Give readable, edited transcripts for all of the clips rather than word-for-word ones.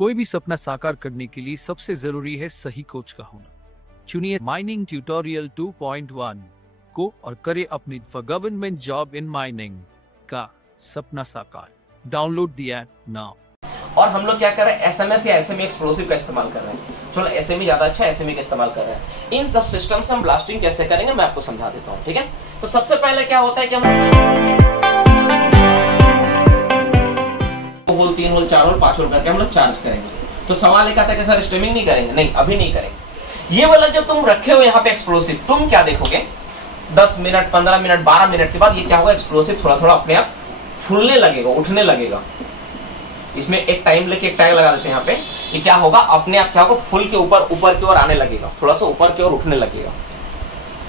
कोई भी सपना साकार करने के लिए सबसे जरूरी है सही कोच का होना। चुनिए माइनिंग ट्यूटोरियल 2.1 को और करे अपनी गवर्नमेंट जॉब इन माइनिंग का सपना साकार। Download the app now. और हम लोग क्या कर रहे हैं, एसएमएस या एसएमई एक्सप्लोसिव का इस्तेमाल कर रहे हैं। चलो एसएमई ज्यादा अच्छा है, एसएमई का इस्तेमाल कर रहे हैं। इन सब सिस्टम से हम ब्लास्टिंग कैसे करेंगे मैं आपको समझा देता हूँ, ठीक है। तो सबसे पहले क्या होता है कि हम 2 होल 3 होल 4 होल 5 होल करके हम लोग चार्ज करेंगे। तो सवाल एक आता है कि सर स्ट्रीमिंग नहीं करेंगे? नहीं, अभी नहीं करेंगे। ये वाला जब तुम रखे हो यहाँ पे एक्सप्लोसिव, तुम क्या देखोगे 10 मिनट 15 मिनट 12 मिनट के बाद ये क्या होगा, एक्सप्लोसिव थोड़ा थोड़ा अपने आप फूलने लगेगा, उठने लगेगा। इसमें एक टाइम लेके एक टैग लगा देते हैं यहाँ पे। ये क्या होगा, अपने आप क्या होगा, फुल के ऊपर की ओर आने लगेगा, थोड़ा सा ऊपर की ओर उठने लगेगा,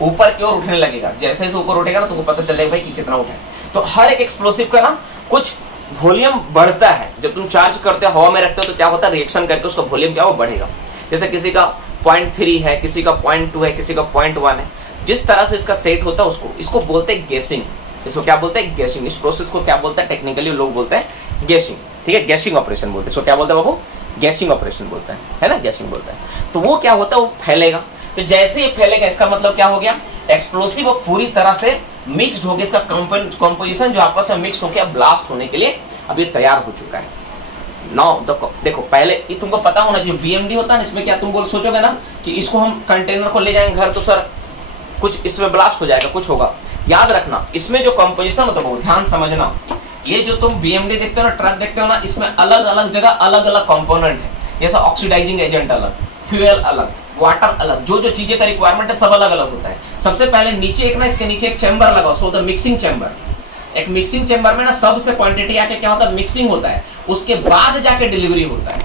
ऊपर की ओर उठने लगेगा। जैसे जैसे ऊपर उठेगा ना तुमको पता चलेगा भाई कि कितना उठा है। तो हर एक एक्सप्लोसिव का ना कुछ वॉल्यूम बढ़ता है। जब तुम चार्ज करते हो, हवा में रखते हो तो क्या होता है, रिएक्शन करके उसका वॉल्यूम क्या वो बढ़ेगा। जैसे किसी का 0.3 है, किसी का 0.2 है, किसी का 0.1 है। जिस तरह से इसका सेट होता है इसको बोलते हैं गैसिंग। इसको क्या बोलते हैं, गैसिंग। इस प्रोसेस को क्या बोलते हैं, टेक्निकली लोग बोलते हैं गैसिंग, ठीक है। गैसिंग ऑपरेशन बोलते हैं इसको। क्या बोलते हैं बाबू, गैसिंग ऑपरेशन बोलते हैं, है ना, गैसिंग बोलते हैं। तो वो क्या होता है, वो फैलेगा। तो जैसे ये फैलेगा इसका मतलब क्या हो गया, एक्सप्लोसिव वो पूरी तरह से मिक्स्ड हो गया। इसका कंपोजिशन जो आपस में मिक्स हो गया, ब्लास्ट होने के लिए अब ये तैयार हो चुका है। नाउ देखो पहले ये तुमको पता होना चाहिए, बीएमडी होता है ना, इसमें क्या तुम सोचोगे ना कि इसको हम कंटेनर को ले जाएंगे घर तो सर कुछ इसमें ब्लास्ट हो जाएगा, कुछ होगा। याद रखना इसमें जो कंपोजिशन होता है बहुत ध्यान समझना। ये जो तुम बीएमडी देखते हो ना, ट्रक देखते हो ना, इसमें अलग अलग जगह अलग अलग कंपोनेंट है। जैसा ऑक्सीडाइजिंग एजेंट अलग, फ्यूएल अलग, वाटर अलग, जो जो चीजें का रिक्वायरमेंट है सब अलग अलग होता है। सबसे पहले नीचे एक ना, इसके नीचे एक चैम्बर लगा, उसको बोलते हैं मिक्सिंग चैम्बर। एक मिक्सिंग चैम्बर में ना सबसे क्वांटिटी आके क्या होता है, मिक्सिंग होता है। उसके बाद जाके डिलीवरी होता है,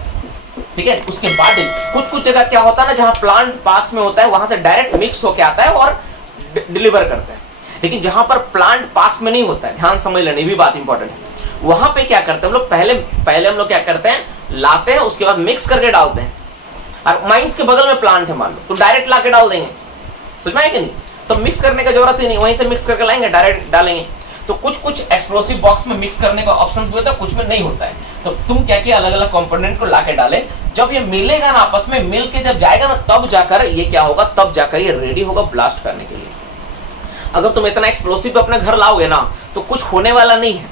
ठीक है। उसके बाद कुछ जगह क्या होता है ना, जहां प्लांट पास में होता है वहां से डायरेक्ट मिक्स होके आता है और डिलीवर करता है। लेकिन जहां पर प्लांट पास में नहीं होता है, ध्यान समझ लेना, ये भी बात इंपॉर्टेंट है। वहां पे क्या करते हैं हम लोग, पहले हम लोग क्या करते हैं, लाते हैं, उसके बाद मिक्स करके डालते हैं। और माइंस के बगल में प्लांट है मान लो, तो डायरेक्ट लाके डाल देंगे, समझ में आया कि नहीं। तो मिक्स करने की जरूरत ही नहीं, वहीं से मिक्स करके लाएंगे, डायरेक्ट डालेंगे। तो कुछ एक्सप्लोसिव बॉक्स में मिक्स करने का ऑप्शन भी होता है, कुछ में नहीं होता है। तो तुम क्या किया, अलग अलग कंपोनेंट को लाके डाले। जब ये मिलेगा ना आपस में, मिल के जब जाएगा ना, तब जाकर ये क्या होगा, तब जाकर ये रेडी होगा ब्लास्ट करने के लिए। अगर तुम इतना एक्सप्लोसिव अपने घर लाओगे ना, तो कुछ होने वाला नहीं है,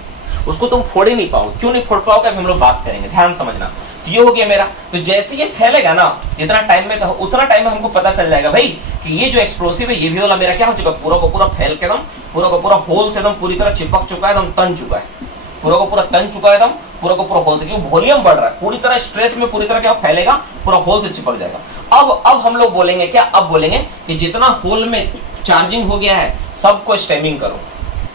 उसको तुम फोड़ ही नहीं पाओगे। क्यों नहीं फोड़ पाओगे, हम लोग बात करेंगे, ध्यान समझना। तो ये हो गया मेरा। तो जैसे ये फैलेगा ना, जितना टाइम में, तो उतना टाइम में हमको पता चल जाएगा भाई कि ये जो एक्सप्लोसिव है, ये भी वाला मेरा क्या हो चुका, पूरा को पूरा फैल के एकदम, पूरा को पूरा होल से एकदम पूरी तरह चिपक चुका है, एकदम तन चुका है, पूरा को पूरा तन चुका है, एकदम पूरा को पूरा होल से, क्योंकि वॉल्यूम बढ़ रहा है पूरी तरह, स्ट्रेस में पूरी तरह क्या फैलेगा, पूरा होल से चिपक जाएगा। अब हम लोग बोलेंगे क्या, अब बोलेंगे कि जितना होल में चार्जिंग हो गया है सबको स्टेमिंग करो।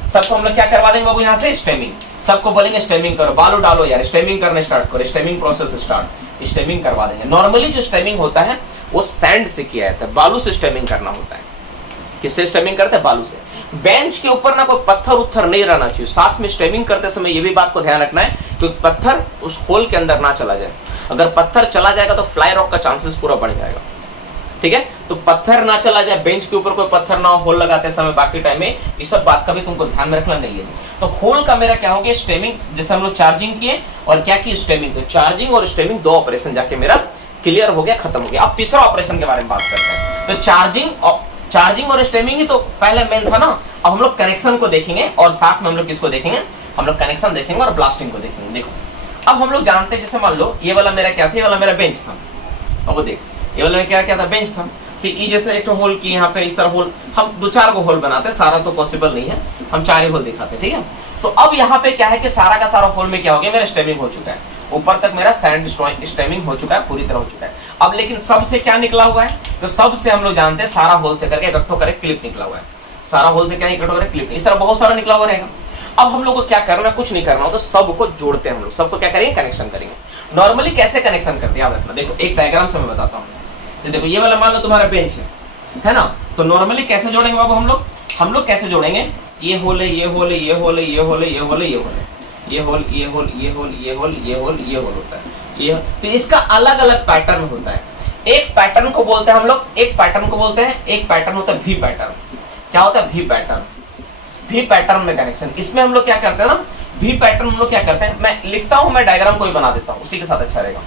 सबको हम लोग क्या करवा देंगे बाबू, यहाँ से स्टेमिंग। सबको बोलेंगे स्टेमिंग करो, बालू डालो यार, स्टेमिंग करने स्टार्ट करो, स्टेमिंग प्रोसेस स्टार्ट, स्टेमिंग करवा देंगे। नॉर्मली जो स्टेमिंग होता है वो सैंड से किया जाता है, बालू से स्टेमिंग करना होता है। किससे स्टेमिंग करते हैं, बालू से। बेंच के ऊपर ना कोई पत्थर उत्थर नहीं रहना चाहिए। साथ में स्टेमिंग करते समय ये भी बात को ध्यान रखना है क्योंकि पत्थर उस होल के अंदर ना चला जाए। अगर पत्थर चला जाएगा तो फ्लाई रॉक का चांसेस पूरा बढ़ जाएगा, ठीक है। तो पत्थर ना चला जाए, बेंच के ऊपर कोई पत्थर ना हो होल लगाते समय, बाकी टाइम में इस सब बात का भी तुमको ध्यान में रखना नहीं है। तो होल का मेरा क्या हो गया, स्टेमिंग। जैसे हम लोग चार्जिंग किए और क्या की, स्टेमिंग। तो चार्जिंग और स्टेमिंग दो ऑपरेशन जाके मेरा क्लियर हो गया, खत्म हो गया। अब तीसरा ऑपरेशन के बारे में बात करते हैं। तो चार्जिंग और स्टेमिंग ही तो पहले मेन था ना। अब हम लोग कनेक्शन को देखेंगे और साथ में हम लोग किसको देखेंगे, हम लोग कनेक्शन देखेंगे और ब्लास्टिंग को देखेंगे। देखो अब हम लोग जानते हैं, जैसे मान लो ये वाला मेरा क्या था, ये वाला मेरा बेंच था। अब वो देख, ये वाला क्या था, बेंच था। तो ये जैसे एक होल की यहाँ पे इस तरह होल, हम 2-4 को होल बनाते हैं, सारा तो पॉसिबल नहीं है, हम 4 ही होल दिखाते हैं, ठीक है। तो अब यहाँ पे क्या है कि सारा का सारा होल में क्या हो गया, मेरा स्टेमिंग हो चुका है, ऊपर तक मेरा सैंड स्टेमिंग हो चुका है, पूरी तरह हो चुका है। अब लेकिन सबसे क्या निकला हुआ है, तो सबसे हम लोग जानते हैं सारा होल से करके इकट्ठो करे क्लिप निकला हुआ है। सारा होल से क्या इकट्ठो करे क्लिप, इस तरह बहुत सारा निकला हुआ रहेगा। अब हम लोग को क्या करना, कुछ नहीं करना हो, तो सबको जोड़ते हैं हम लोग, सबको क्या करेंगे, कनेक्शन करेंगे। नॉर्मली कैसे कनेक्शन करते हैं याद रखना। देखो एक डायग्राम से मैं बताता हूँ। तो देखो ये वाला मान लो तुम्हारा बेंच है ना, तो नॉर्मली कैसे जोड़ेंगे बाबू हम लोग कैसे जोड़ेंगे, ये होल है, ये होल है, ये होल है, ये होल है, ये होल है, ये होल है, ये होल, ये होल, ये होल, ये होल, ये होल, ये होल होता है ये। तो इसका अलग अलग पैटर्न होता है। एक पैटर्न को बोलते हैं हम लोग, एक पैटर्न को बोलते हैं, एक पैटर्न होता है वी पैटर्न। क्या होता है, वी पैटर्न। वी पैटर्न में कनेक्शन, इसमें हम लोग क्या करते हैं ना, वी पैटर्न हम लोग क्या करते हैं, मैं लिखता हूं, मैं डायग्राम को भी बना देता हूं, उसी के साथ अच्छा रहेगा।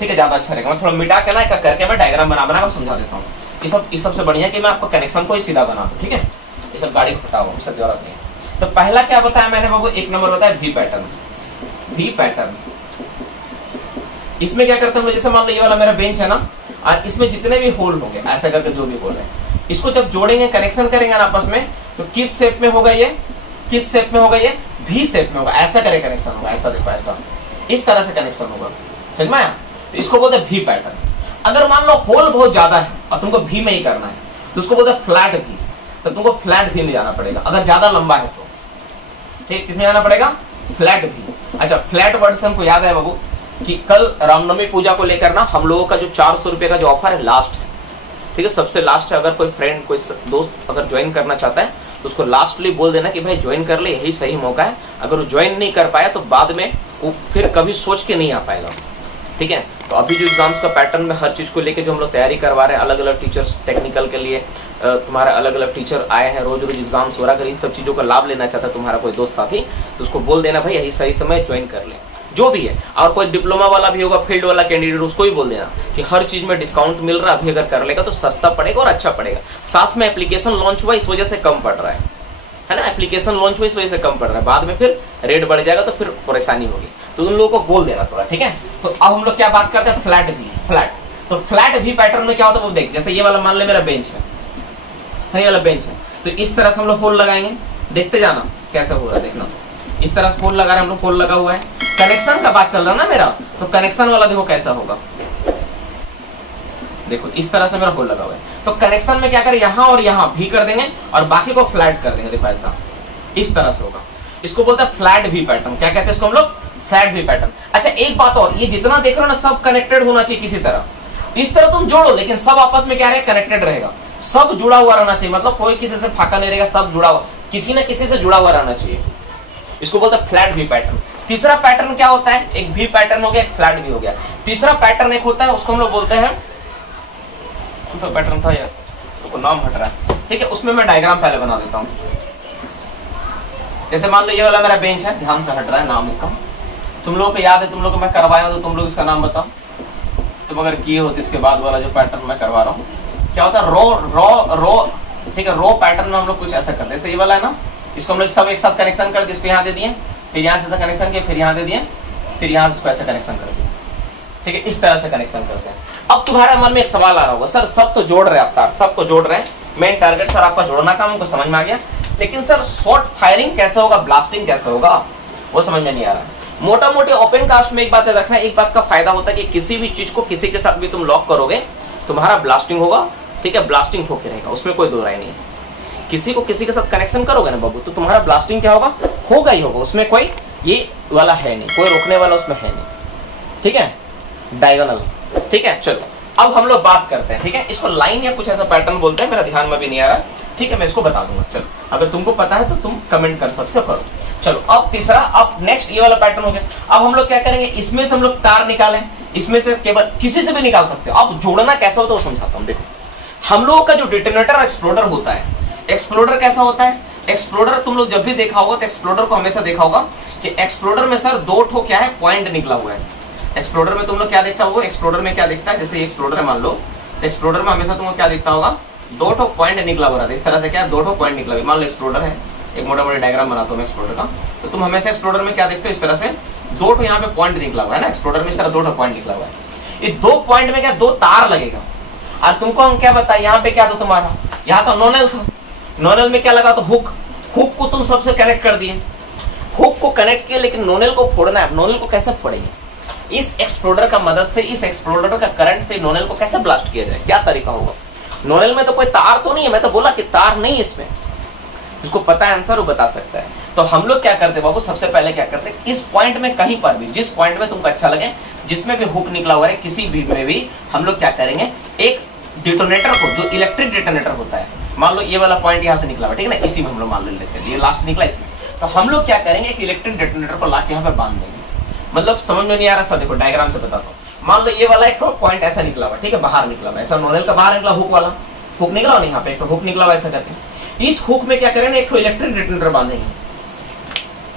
ठीक है, ज्यादा अच्छा रहेगा। मैं थोड़ा मिटा के ना करके मैं डायग्राम बना समझा देता हूँ। ये सबसे बढ़िया कि मैं आपको कनेक्शन को ही सीधा बना दूं, ठीक है। ये सब गाड़ी को हटाओ, सब द्वारा रखें। तो पहला क्या बताया मैंने बाबू, एक नंबर बताया वी पैटर्न। वी पैटर्न इसमें क्या करते हैं, जैसे मान लो ये वाला मेरा बेंच है ना, और इसमें जितने भी होल होंगे ऐसा करके जो भी होल है, इसको जब जोड़ेंगे कनेक्शन करेंगे ना आपस में, तो किस शेप में होगा ये, किस शेप में होगा ये, वी शेप में होगा। ऐसा करे कनेक्शन होगा, ऐसा देखो, ऐसा इस तरह से कनेक्शन होगा, समझ में आया। तो इसको बोलते हैं वी पैटर्न। अगर मान लो होल बहुत ज्यादा है और तुमको वी में ही करना है तो उसको बोलते हैं फ्लैट वी। तो तुमको फ्लैट वी में जाना पड़ेगा अगर ज्यादा लंबा है तो, ठीक। किसमें जाना पड़ेगा, फ्लैट वी। अच्छा, फ्लैट वर्ड से हमको याद है बाबू कि कल रामनवमी पूजा को लेकर ना हम लोगों का जो 400 रुपए का जो ऑफर है लास्ट है, ठीक है, सबसे लास्ट है। अगर कोई फ्रेंड कोई दोस्त अगर ज्वाइन करना चाहता है तो उसको लास्टली बोल देना कि भाई ज्वाइन कर ले, यही सही मौका है। अगर वो ज्वाइन नहीं कर पाया तो बाद में वो फिर कभी सोच के नहीं आ पाएगा, ठीक है। तो अभी जो एग्जाम्स का पैटर्न में हर चीज को लेके जो हम लोग तैयारी करवा रहे हैं, अलग अलग टीचर्स टेक्निकल के लिए तुम्हारा अलग अलग टीचर आए हैं, रोज रोज एग्जाम्स हो रहा है। अगर इन सब चीजों का लाभ लेना चाहता है तुम्हारा कोई दोस्त साथी, तो उसको बोल देना भाई यही सही समय, ज्वाइन कर ले जो भी है। और कोई डिप्लोमा वाला भी होगा, फील्ड वाला कैंडिडेट, उसको भी बोल देना कि हर चीज में डिस्काउंट मिल रहा है, अभी अगर कर लेगा तो सस्ता पड़ेगा और अच्छा पड़ेगा। साथ में एप्लीकेशन लॉन्च हुआ इस वजह से कम पड़ रहा है ना, एप्लीकेशन लॉन्च हुआ इस वजह से कम पड़ रहा है, बाद में फिर रेट बढ़ जाएगा तो फिर परेशानी होगी। तो उन लोगों को बोल देना थोड़ा, ठीक है। तो अब हम लोग क्या बात करते हैं, फ्लैट वी। फ्लैट, तो फ्लैट वी पैटर्न में क्या होता है वो देख, जैसे ये वाला मान ले मेरा बेंच है, ये वाला बेंच है, तो इस तरह से हम लोग होल लगाएंगे, देखते जाना कैसे हो रहा है, देखना। इस तरह से होल लगा रहे हैं हम लोग, होल लगा हुआ है। कनेक्शन का बात चल रहा है ना मेरा, तो कनेक्शन वाला देखो कैसा होगा, देखो इस तरह से मेरा होल लगा हुआ है। तो कनेक्शन में क्या करें, यहां और यहां भी कर देंगे और बाकी को फ्लैट कर देंगे, देखो ऐसा इस तरह से होगा। इसको बोलते हैं फ्लैट वी पैटर्न। क्या कहते हैं इसको हम लोग, फ्लैट वी पैटर्न। अच्छा एक बात और, ये जितना देख रहे हो ना सब कनेक्टेड होना चाहिए किसी तरह। इस तरह तुम जोड़ो लेकिन सब आपस में क्या रहे, कनेक्टेड रहेगा, सब जुड़ा हुआ रहना चाहिए, मतलब कोई किसी से फाका नहीं रहेगा, सब जुड़ा हुआ, किसी न किसी से जुड़ा हुआ रहना चाहिए। इसको बोलते हैं फ्लैट वी पैटर्न। तीसरा पैटर्न क्या होता है, एक वी पैटर्न हो गया, एक फ्लैट वी हो गया। तीसरा पैटर्न एक होता है, उसको हम लोग बोलते हैं, कौन सा पैटर्न था यार, तो नाम हट रहा है, ठीक है। उसमें मैं डायग्राम पहले बना देता हूं। जैसे मान लो ये वाला मेरा बेंच है, ध्यान से हट रहा है नाम इसका, तुम लोगों को याद है, तुम लोग को मैं करवाया तो तुम लोग इसका नाम बताओ। तुम अगर किए हो तो इसके बाद वाला जो पैटर्न मैं करवा रहा हूँ क्या होता है, रो, ठीक है। रो पैटर्न में हम लोग कुछ ऐसा करते हैं, जैसे ये वाला है ना, इसको हम लोग सब एक साथ कनेक्शन कर दिए, इसको यहाँ दे दिए, फिर यहाँ से ऐसा कनेक्शन किया, फिर यहाँ दे दिए, फिर यहाँ से इसको ऐसा कनेक्शन कर दिया, ठीक है। इस तरह से कनेक्शन करते हैं। अब तुम्हारे मन में एक सवाल आ रहा होगा, सर सब तो जोड़ रहे हैं, आप तार सबको जोड़ रहे हैं, मेन टारगेट सर आपका जोड़ना काम, हमको समझ में आ गया, लेकिन सर शॉर्ट फायरिंग कैसे होगा, ब्लास्टिंग कैसे होगा, वो समझ में नहीं आ रहा। मोटा मोटी ओपन कास्ट में एक बात याद रखना, एक बात का फायदा होता है कि किसी भी चीज को किसी के साथ भी तुम लॉक करोगे तुम्हारा ब्लास्टिंग होगा, ठीक है, ब्लास्टिंग होके रहेगा, उसमें कोई दो राय नहीं है। किसी को किसी के साथ कनेक्शन करोगे ना बाबू, तो तुम्हारा ब्लास्टिंग क्या होगा ही होगा, उसमें कोई ये वाला है नहीं, कोई रोकने वाला उसमें है नहीं, ठीक है, डायगोनल, ठीक है। चलो अब हम लोग बात करते हैं, ठीक है। इसको लाइन या कुछ ऐसा पैटर्न बोलते हैं, मेरा ध्यान में भी नहीं आ रहा, ठीक है, मैं इसको बता दूंगा। चलो अगर तुमको पता है तो तुम कमेंट कर सकते हो, करो। चलो अब तीसरा, अब नेक्स्ट ये वाला पैटर्न हो गया। अब हम लोग क्या करेंगे, इसमें से हम लोग तार निकालें, इसमें से केवल किसी से भी निकाल सकते हो। अब जोड़ना कैसा होता है वो समझाता हूँ। देखो हम लोगों का जो डिटोनेटर एक्सप्लोडर होता है, एक्सप्लोडर कैसा होता है, एक्सप्लोडर तुम लोग जब भी देखा होगा तो एक्सप्लोडर को हमेशा देखा होगा कि एक्सप्लोडर में सर दो ठो क्या है, पॉइंट निकला हुआ है। एक्सप्लोडर में तुम लोग क्या देखता होगा, एक्सप्लोडर में क्या दिखता है, जैसे एक्सप्लोडर है मान लो, तो एक्सप्लोडर में हमेशा तुमको क्या दिखता होगा, दो ठो पॉइंट निकला हुआ है। इस तरह से क्या है, दो ठो पॉइंट निकला हुआ, मान लो एक्सप्लोडर है, एक मोटा मोटा डायग्राम बनाता हूँ एक्सप्लोडर का, तो तुम हमेशा एक्सप्लोडर में क्या देखते हो, इस तरह से दो ठो यहाँ पे पॉइंट निकला हुआ है ना, एक्सप्लोडर में इस तरह दो ठो पॉइंट निकला हुआ है। ये दो पॉइंट में क्या, दो तार लगेगा, और तुमको हम क्या बताया, यहाँ पे क्या था तुम्हारा, यहाँ तो नोनल था, नोनल में क्या लगा, तो हुक को तुम सबसे कनेक्ट कर दिए, हुक को कनेक्ट किया, लेकिन नोनल को फोड़ना है। नोनल को कैसे फोड़ेंगे, इस एक्सप्लोडर का मदद से, इस एक्सप्लोडर का करंट से नोनल को कैसे ब्लास्ट किया जाए, क्या तरीका होगा। नोनल में तो कोई तार तो नहीं है, मैं तो बोला कि तार नहीं इसमें, जिसको पता है आंसर वो बता सकता है। तो हम लोग क्या करते बाबू, सबसे पहले क्या करते, इस पॉइंट में कहीं पर भी, जिस पॉइंट में तुमको अच्छा लगे, जिसमें भी हुक निकला हुआ है, किसी भी में भी हम लोग क्या करेंगे, एक डिटोनेटर को, जो इलेक्ट्रिक डिटोनेटर होता है, मान लो ये वाला पॉइंट यहाँ से निकला हुआ, ठीक है ना, इसी में हम लोग मान लेते हैं, ये लास्ट निकला इसमें, तो हम लोग क्या करेंगे, एक इलेक्ट्रिक डिटोनेटर को लाके यहाँ पे बांध देंगे। मतलब समझ में नहीं आ रहा सर, देखो डायग्राम से बताता हूँ। मान लो ये वाला एक पॉइंट ऐसा निकला हुआ, ठीक है, बाहर निकला हुआ, ऐसा नोनल का बाहर निकला, हुक वाला हुक निकला हुआ, यहाँ पे एक हुक निकला हुआ, ऐसा करके इस हुक में क्या करेंगे, एक इलेक्ट्रिक डिटोनेटर बांधेंगे।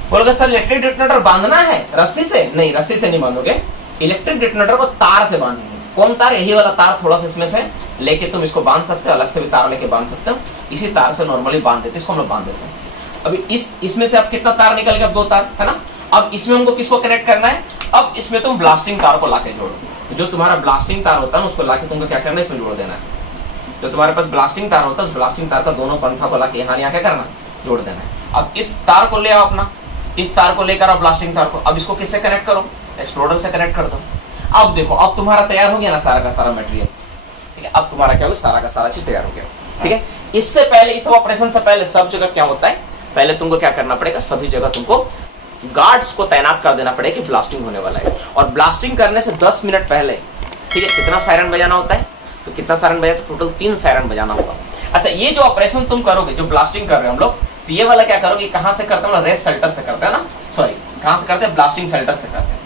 बोलोगे सर इलेक्ट्रिक डिटोनेटर बांधना है रस्सी से, नहीं रस्सी से नहीं बांधोगे, इलेक्ट्रिक डिटोनेटर को तार से बांधेंगे। कौन तार? यही वाला तार, थोड़ा सा इसमें से लेके तुम इसको बांध सकते हो, अलग से भी तार लेके बांध सकते हो, इसी तार से नॉर्मली बांध देते, इसको हम लोग बांध देते हैं। अभी इसमें से अब कितना तार निकल गया? 2 तार, है ना। अब इसमें हमको किसको कनेक्ट करना है? अब इसमें तुम ब्लास्टिंग तार को लाके जोड़ो। जो तुम्हारा ब्लास्टिंग तार होता है उसको लाके तुमको क्या करना है? इसमें जोड़ देना है। जो तुम्हारे पास ब्लास्टिंग तार होता है उस ब्लास्टिंग तार का दोनों पंथा को लाके यहाँ क्या करना? जोड़ देना है। अब इस तार को ले आओ अपना, इस तार को लेकर आओ ब्लास्टिंग तार को। अब इसको किससे कनेक्ट करो? एक्सप्लोडर से कनेक्ट कर दो। अब देखो, अब तुम्हारा तैयार हो गया ना सारा का सारा मटेरियल, ठीक है। अब तुम्हारा क्या होगा? सारा का सारा चीज तैयार हो गया, ठीक है। इससे पहले, इस ऑपरेशन से पहले सब जगह क्या होता है? पहले तुमको क्या करना पड़ेगा? सभी जगह तुमको गार्ड्स को तैनात कर देना पड़ेगा कि ब्लास्टिंग होने वाला है। और ब्लास्टिंग करने से 10 मिनट पहले, ठीक है, कितना सायरन बजाना होता है? तो कितना सायरन बजा? तो टोटल 3 सायरन बजाना होगा। अच्छा, ये जो ऑपरेशन तुम करोगे, जो ब्लास्टिंग कर रहे हैं हम लोग, तो ये वाला क्या करोगे? कहां से करते हैं? रेस्ट शेल्टर से करते हैं ना, सॉरी, कहां से करते हैं? ब्लास्टिंग शेल्टर से करते हैं।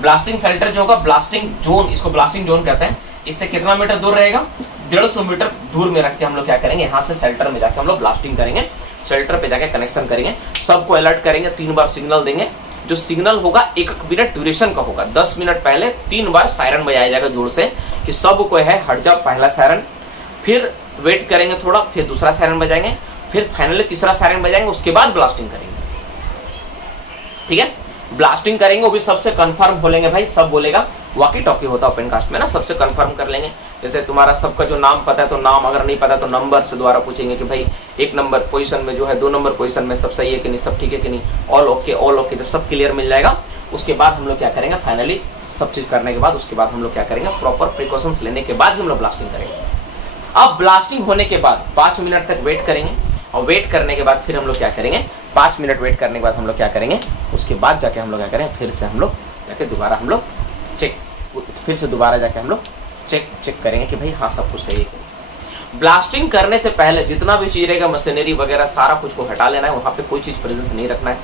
ब्लास्टिंग शेल्टर जो होगा, ब्लास्टिंग जोन, इसको ब्लास्टिंग जोन कहते हैं। इससे कितना मीटर दूर रहेगा? 150 मीटर दूर में रख के हम लोग क्या करेंगे? यहाँ से शेल्टर में जाके हम लोग ब्लास्टिंग करेंगे। शेल्टर पे जाके कनेक्शन करेंगे, सबको अलर्ट करेंगे, 3 बार सिग्नल देंगे। जो सिग्नल होगा 1 मिनट ड्यूरेशन का होगा। 10 मिनट पहले 3 बार सायरन बजाया जाएगा जोर से कि सब को है हट जा, पहला सायरन। फिर वेट करेंगे थोड़ा, फिर दूसरा सायरन बजाएंगे, फिर फाइनली तीसरा सायरन बजाएंगे, उसके बाद ब्लास्टिंग करेंगे, ठीक है। ब्लास्टिंग करेंगे, वो भी सबसे कंफर्म हो लेंगे भाई, सब बोलेगा। वॉकी टॉकी होता है ओपन कास्ट में ना, सबसे कंफर्म कर लेंगे। जैसे तुम्हारा सबका जो नाम पता है तो नाम, अगर नहीं पता तो नंबर से द्वारा पूछेंगे कि भाई 1 नंबर पोजीशन में जो है 2 नंबर पोजीशन में सब सही है कि नहीं, सब ठीक है कि नहीं, ऑल ओके, ऑल ओके। जब सब क्लियर मिल जाएगा उसके बाद हम लोग क्या करेंगे? फाइनली सब चीज करने के बाद उसके बाद हम लोग क्या करेंगे? प्रॉपर प्रिकॉशंस लेने के बाद हम लोग ब्लास्टिंग करेंगे। अब ब्लास्टिंग होने के बाद 5 मिनट तक वेट करेंगे, और वेट करने के बाद फिर हम लोग क्या करेंगे? 5 मिनट वेट करने के बाद हम लोग क्या करेंगे? उसके बाद जाके हम लोग क्या करेंगे? फिर से हम लोग जाके दोबारा हम लोग चेक, फिर से दोबारा जाके हम लोग चेक करेंगे कि भाई हाँ सब कुछ सही है। ब्लास्टिंग करने से पहले जितना भी चीज रहेगा, मशीनरी वगैरह सारा कुछ को हटा लेना है, वहां पे कोई चीज प्रेजेंस नहीं रखना है।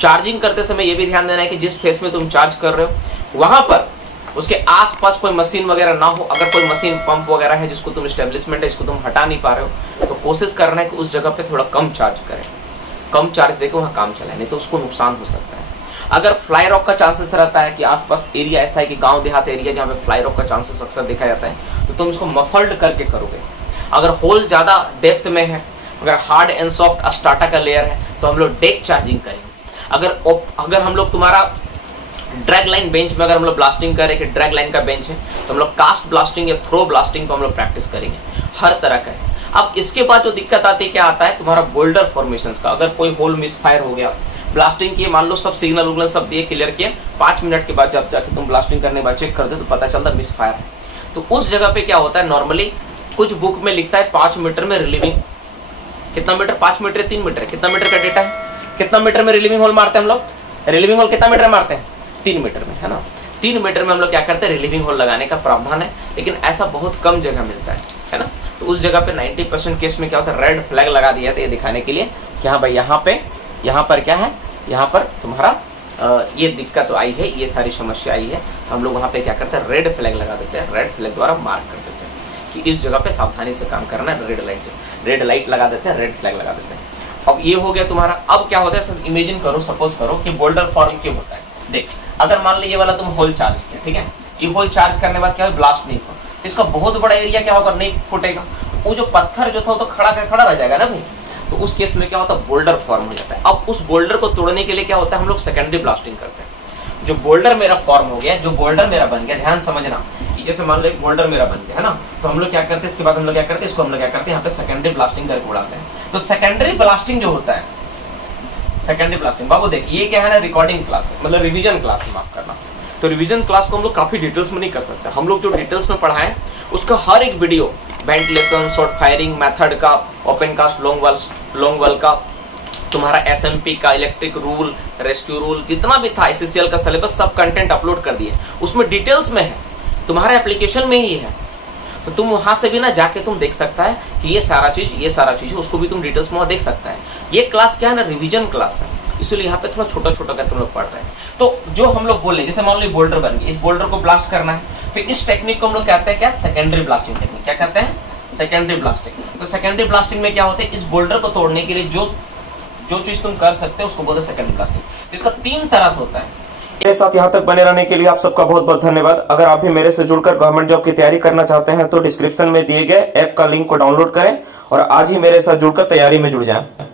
चार्जिंग करते समय ये भी ध्यान देना है कि जिस फेस में तुम चार्ज कर रहे हो वहां पर उसके आसपास कोई मशीन वगैरह ना हो। अगर कोई मशीन पंप वगैरह है जिसको तुम एस्टेब्लिशमेंट है, इसको तुम हटा नहीं पा रहे हो, तो कोशिश करना है कि उस जगह पे थोड़ा कम चार्ज करें, कम चार्ज देके वहां काम चलाए, नहीं तो उसको नुकसान हो सकता है। अगर फ्लाई रॉक का चांसेस रहता है कि आसपास एरिया ऐसा है कि गांव देहात एरिया जहां पे फ्लाई रॉक का चांसेस अक्सर देखा जाता है, तो तुम इसको मफल्ड करके करोगे। अगर होल ज्यादा डेप्थ में है, अगर हार्ड एंड सॉफ्ट स्टार्टा का लेयर है, तो हम लोग डेक चार्जिंग करेंगे। अगर हम लोग तुम्हारा ड्रैग लाइन बेंच में अगर हम लोग ब्लास्टिंग करें कि ड्रैग लाइन का बेंच है, तो हम लोग कास्ट ब्लास्टिंग या थ्रो ब्लास्टिंग को हम लोग प्रैक्टिस करेंगे। हर तरह का है। अब इसके बाद जो दिक्कत आती है, क्या आता है? तुम्हारा बोल्डर फॉर्मेशन का। अगर कोई होल मिस फायर हो गया, ब्लास्टिंग किए, मान लो सब सिग्नल उगनल सब दिए, क्लियर किए, 5 मिनट के बाद जब जाके तुम ब्लास्टिंग करने के बाद चेक करते तो पता चलता मिस फायर है। तो उस जगह पे क्या होता है? नॉर्मली कुछ बुक में लिखता है 5 मीटर में रिलीविंग, कितना मीटर? 5 मीटर 3 मीटर, कितना मीटर का डेटा है? कितना मीटर में रिलीविंग होल मारते हैं हम लोग? रिलीविंग होल कितना मीटर मारते हैं? 3 मीटर में, है ना। 3 मीटर में हम लोग क्या करते हैं? रिलीविंग होल लगाने का प्रावधान है, लेकिन ऐसा बहुत कम जगह मिलता है ना। तो उस जगह पे 90% केस में क्या होता है? रेड फ्लैग लगा दिया था ये दिखाने के लिए कि हाँ भाई यहाँ पर क्या है, यहाँ पर तुम्हारा ये दिक्कत तो आई है, ये सारी समस्या आई है। तो हम लोग वहां पे क्या करते हैं? रेड फ्लैग लगा देते हैं, रेड फ्लैग द्वारा मार्क कर देते हैं कि इस जगह पे सावधानी से काम करना है। रेड लाइट लगा देते हैं, रेड फ्लैग लगा देते हैं। अब ये हो गया तुम्हारा। अब क्या होता है? इमेजिन करो, सपोज करो कि बोल्डर फॉर्म क्यों होता है। देख, अगर मान लो ये वाला तुम होल चार्ज किया, ठीक है, ये होल चार्ज करने के बाद क्या है? ब्लास्ट नहीं हो, तो इसका बहुत बड़ा एरिया क्या होगा? नहीं फूटेगा। वो जो पत्थर जो था तो खड़ा रह जाएगा ना भाई। तो उस केस में क्या होता है? बोल्डर फॉर्म हो जाता है। अब उस बोल्डर को तोड़ने के लिए क्या होता है? हम लोग सेकेंडरी ब्लास्टिंग करते हैं। जो बोल्डर मेरा फॉर्म हो गया, जो बोल्डर मेरा बन गया, ध्यान समझना, जैसे मान लो एक बोल्डर मेरा बन गया है ना, तो हम लोग क्या करते हैं? इसके बाद हम लोग क्या करते हैं? इसको हम लोग क्या करते हैं? यहाँ पे सेकेंडरी ब्लास्टिंग करके उड़ाते हैं। तो सेकेंडरी ब्लास्टिंग जो होता है, सेकेंडरी ब्लास्टिंग, बाबू देख, ये क्या है ना, रिकॉर्डिंग क्लास है, मतलब रिवीजन क्लास है, माफ करना। तो रिवीजन क्लास को हम लोग काफी डिटेल्स में नहीं कर सकते। हम लोग जो डिटेल्स में पढ़ाएं उसका हर एक video, ventilation, short firing method का, ओपन कास्ट लॉन्ग वाल का, तुम्हारा एसएमपी का, इलेक्ट्रिक रूल, रेस्क्यू रूल, जितना भी था एससीसीएल का सिलेबस, सब कंटेंट अपलोड कर दिए। उसमें डिटेल्स में है, तुम्हारे एप्लीकेशन में ही है। तो तुम वहां से भी ना जाके तुम देख सकता है कि ये सारा चीज उसको भी तुम डिटेल्स में देख सकता है। ये क्लास क्या है ना, रिवीजन क्लास है, इसलिए यहाँ पे थोड़ा छोटा छोटा करके हम लोग पढ़ रहे हैं। तो जो हम लोग बोले, जैसे मान लो बोल्डर बन गया, इस बोल्डर को ब्लास्ट करना है, तो इस टेक्निक को हम लोग कहते हैं क्या? Secondary blasting technique. क्या कहते हैं? Secondary blasting. तो सेकेंडरी ब्लास्टिंग में क्या होता है? इस बोल्डर को तोड़ने के लिए जो चीज तुम कर सकते हो उसको बोलते हैं सेकेंडरी ब्लास्टिंग। इसका 3 तरह से होता है। मेरे साथ यहाँ तक बने रहने के लिए आप सबका बहुत बहुत धन्यवाद। अगर आप भी मेरे से जुड़कर गवर्नमेंट जॉब की तैयारी करना चाहते हैं तो डिस्क्रिप्शन में दिए गए ऐप का लिंक को डाउनलोड करें और आज ही मेरे साथ जुड़कर तैयारी में जुड़ जाएं।